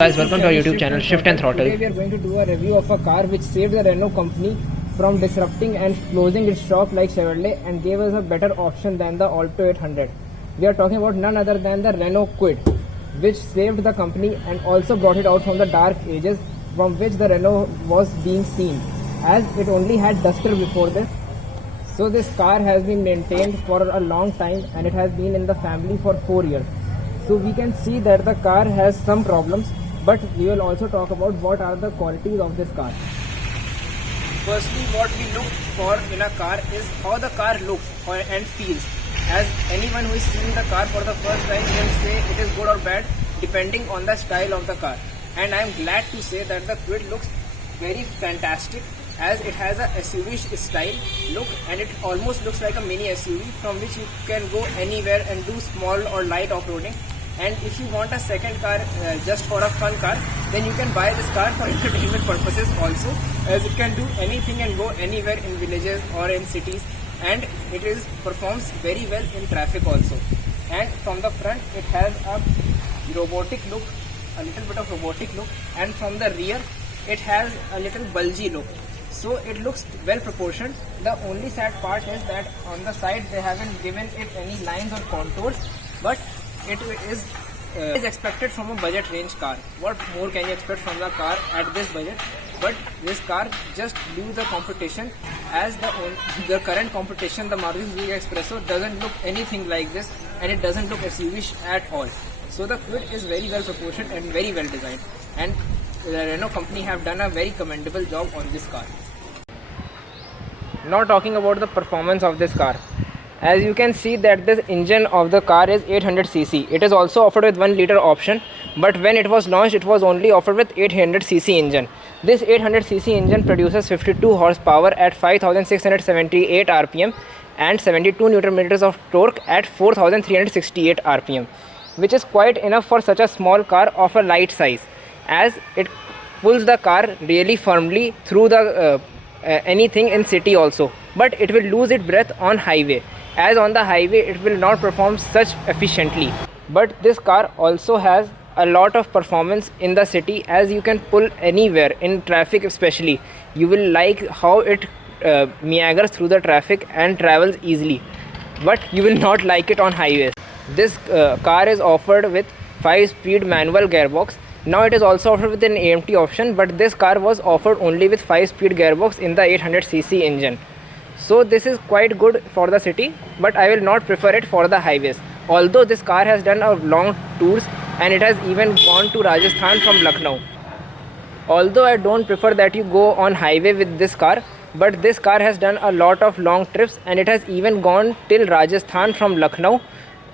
Guys, welcome to our YouTube channel Shift and Throttle. Today we are going to do a review of a car which saved the Renault company from disrupting and closing its shop like Chevrolet and gave us a better option than the Alto 800. We are talking about none other than the Renault Kwid, which saved the company and also brought it out from the dark ages from which the Renault was being seen, as it only had duster before this. So this car has been maintained for a long time and it has been in the family for 4 years. So we can see that the car has some problems, but we will also talk about what are the qualities of this car. Firstly, what we look for in a car is how the car looks and feels. As anyone who is seeing the car for the first time will say it is good or bad depending on the style of the car. And I am glad to say that the Kwid looks very fantastic, as it has a SUV style look and it almost looks like a mini SUV from which you can go anywhere and do small or light off-roading. And if you want a second car just for a fun car, then you can buy this car for entertainment purposes also, as it can do anything and go anywhere in villages or in cities, and it performs very well in traffic also. And from the front it has a robotic look, a little bit of robotic look, and from the rear it has a little bulgy look. So it looks well proportioned. The only sad part is that on the side they haven't given it any lines or contours, but it is expected from a budget range car. What more can you expect from the car at this budget? But this car just blew the competition, as the current competition, the Maruti Suzuki Expresso, doesn't look anything like this and it doesn't look SUV-ish at all. So the Kwid is very well proportioned and very well designed, and the Renault company have done a very commendable job on this car. Now talking about the performance of this car. As you can see that this engine of the car is 800cc. It is also offered with 1 liter option, but when it was launched it was only offered with 800cc engine. This 800cc engine produces 52 horsepower at 5678 rpm and 72 Newton meters of torque at 4368 rpm, which is quite enough for such a small car of a light size, as it pulls the car really firmly through the anything in city also, but it will lose its breath on highway, as on the highway it will not perform such efficiently. But this car also has a lot of performance in the city, as you can pull anywhere in traffic. Especially you will like how it meanders through the traffic and travels easily, but you will not like it on highways. This car is offered with 5-speed manual gearbox. Now it is also offered with an AMT option, but this car was offered only with 5-speed gearbox in the 800cc engine. So this is quite good for the city, but I will not prefer it for the highways. Although this car has done a long tours and it has even gone to Rajasthan from Lucknow. Although I don't prefer that you go on highway with this car, but this car has done a lot of long trips and it has even gone till Rajasthan from Lucknow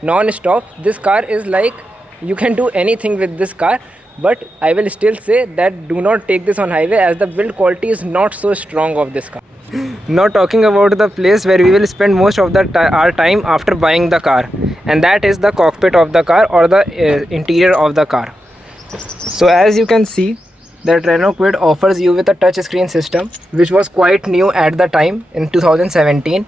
non-stop. This car is like, you can do anything with this car, but I will still say that do not take this on highway, as the build quality is not so strong of this car. Now talking about the place where we will spend most of our time after buying the car, and that is the cockpit of the car or the interior of the car. So as you can see that Renault Kwid offers you with a touch screen system, which was quite new at the time in 2017,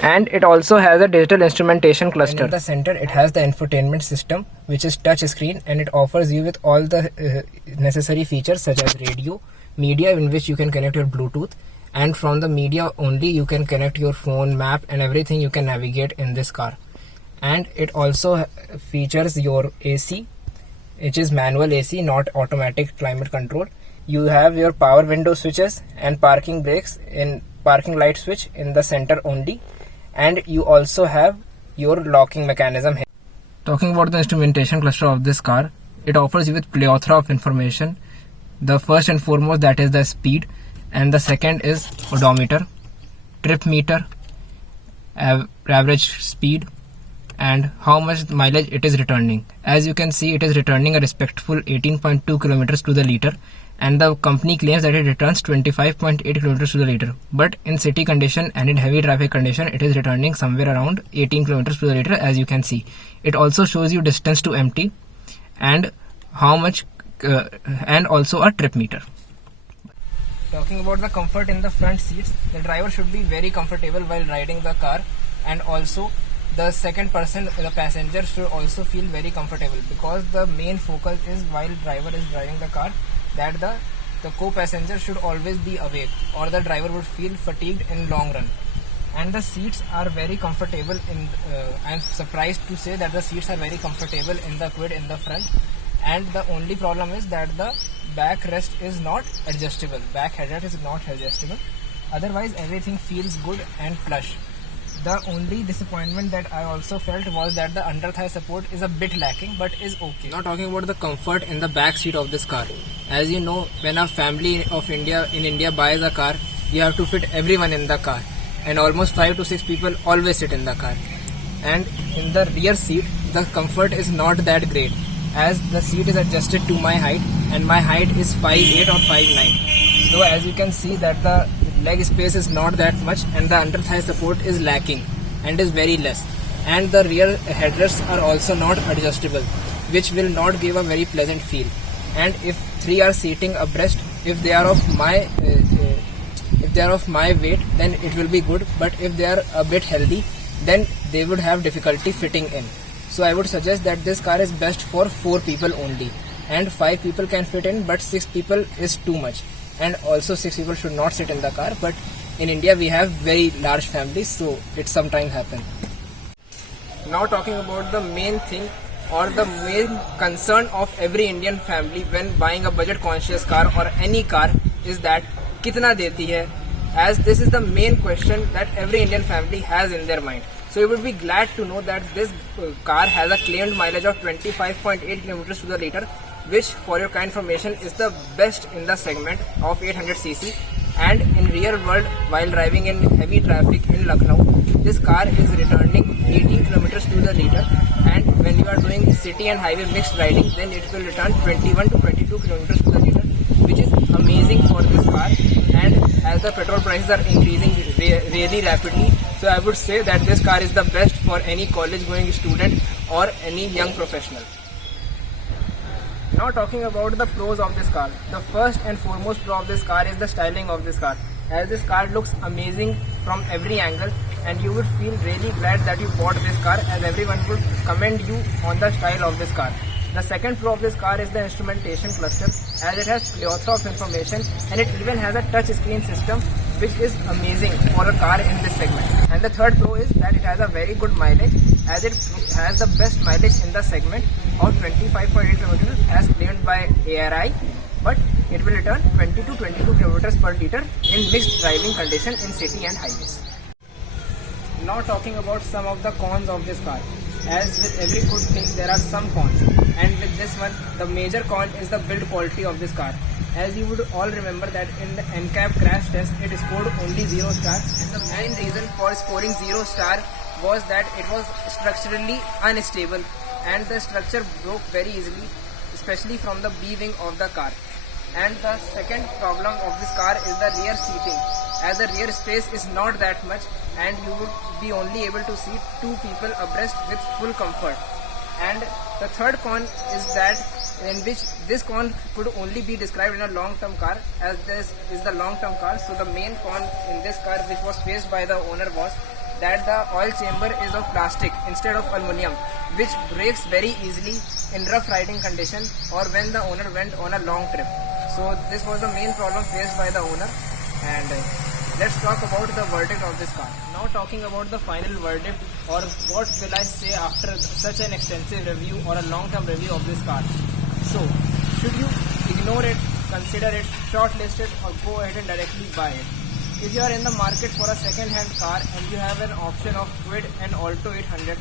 and it also has a digital instrumentation cluster. And in the center it has the infotainment system, which is touch screen, and it offers you with all the necessary features such as radio, media, in which you can connect your Bluetooth, and from the media only you can connect your phone, map, and everything you can navigate in this car. And it also features your AC, which is manual AC, not automatic climate control. You have your power window switches and parking brakes in parking light switch in the center only, and you also have your locking mechanism here. Talking about the instrumentation cluster of this car, it offers you with plethora of information. The first and foremost, that is the speed, and the second is odometer, trip meter, average speed, and how much mileage it is returning. As you can see, it is returning a respectful 18.2 kilometers to the liter, and the company claims that it returns 25.8 kilometers to the liter, but in city condition and in heavy traffic condition it is returning somewhere around 18 kilometers to the liter, as you can see. It also shows you distance to empty and how much and also a trip meter. Talking about the comfort in the front seats, the driver should be very comfortable while riding the car, and also the second person, the passenger, should also feel very comfortable, because the main focus is while driver is driving the car that the co-passenger should always be awake, or the driver would feel fatigued in long run. And the seats are very comfortable I'm surprised to say that the seats are very comfortable in the Kwid in the front, and the only problem is that the backrest is not adjustable, back headrest is not adjustable. Otherwise everything feels good and plush. The only disappointment that I also felt was that the under thigh support is a bit lacking, but is okay. Now talking about the comfort in the back seat of this car. As you know, when a family in India buys a car, you have to fit everyone in the car, and almost 5 to 6 people always sit in the car. And in the rear seat, the comfort is not that great, as the seat is adjusted to my height, and my height is 5'8" or 5'9". So as you can see that the leg space is not that much, and the under thigh support is lacking and is very less, and the rear headrests are also not adjustable, which will not give a very pleasant feel. And if 3 are seating abreast, if they are of my weight, then it will be good, but if they are a bit healthy, then they would have difficulty fitting in. So I would suggest that this car is best for 4 people only, and 5 people can fit in, but 6 people is too much. And also 6 people should not sit in the car, but in India we have very large families, so it sometimes happens. Now talking about the main thing, or the main concern of every Indian family when buying a budget conscious car or any car, is that kitna deti hai, as this is the main question that every Indian family has in their mind. So you would be glad to know that this car has a claimed mileage of 25.8 km to the liter, which, for your kind information, is the best in the segment of 800cc. And in real world, while driving in heavy traffic in Lucknow, this car is returning 18 km to the liter, and when you are doing city and highway mixed riding, then it will return 21 to 22 km to the liter, which is amazing for this car. And as the petrol prices are increasing really rapidly, so I would say that this car is the best for any college going student or any young professional. Now talking about the pros of this car. The first and foremost pro of this car is the styling of this car, as this car looks amazing from every angle, and you would feel really glad that you bought this car, as everyone would commend you on the style of this car. The second pro of this car is the instrumentation cluster, as it has plethora of information, and it even has a touch screen system, which is amazing for a car in this segment. And the third pro is that it has a very good mileage, as it has the best mileage in the segment of 25.8 km as claimed by ARI, but it will return 20 to 22 km per liter in mixed driving condition in city and highways. Now talking about some of the cons of this car. As with every good thing, there are some cons, and with this one, the major con is the build quality of this car. As you would all remember that in the NCAP crash test, it scored only 0 star, and the main reason for scoring 0 star was that it was structurally unstable, and the structure broke very easily, especially from the B wing of the car. And the second problem of this car is the rear seating, as the rear space is not that much, and you would be only able to seat 2 people abreast with full comfort. And the third con is that in which this con could only be described in a long-term car, as this is the long-term car. So the main con in this car, which was faced by the owner, was that the oil chamber is of plastic instead of aluminum, which breaks very easily in rough riding condition or when the owner went on a long trip. So this was the main problem faced by the owner. And let's talk about the verdict of this car. Now talking about the final verdict, or what will I say after such an extensive review or a long-term review of this car. So, should you ignore it, consider it, shortlist it, or go ahead and directly buy it? If you are in the market for a second-hand car and you have an option of Kwid and Alto 800,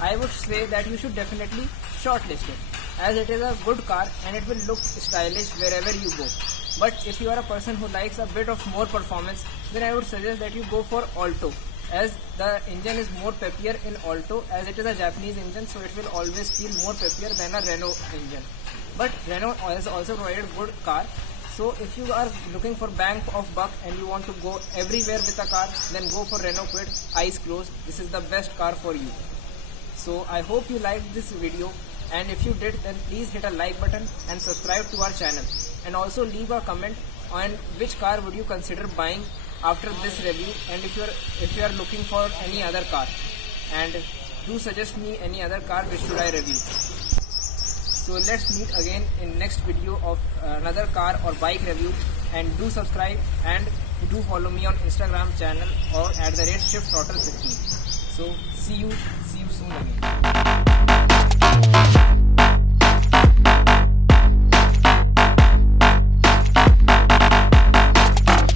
I would say that you should definitely shortlist it, as it is a good car and it will look stylish wherever you go. But if you are a person who likes a bit of more performance, then I would suggest that you go for Alto, as the engine is more peppier in Alto, as it is a Japanese engine, so it will always feel more peppier than a Renault engine. But Renault has also provided good car, so if you are looking for bang of buck and you want to go everywhere with a car, then go for Renault Kwid, eyes closed. This is the best car for you. So I hope you liked this video, and if you did, then please hit a like button and subscribe to our channel, and also leave a comment on which car would you consider buying after this review, and if you are looking for any other car. And do suggest me any other car which should I review. So let's meet again in next video of another car or bike review, and do subscribe and do follow me on Instagram channel or @Shift Throttle 15. So see you soon again.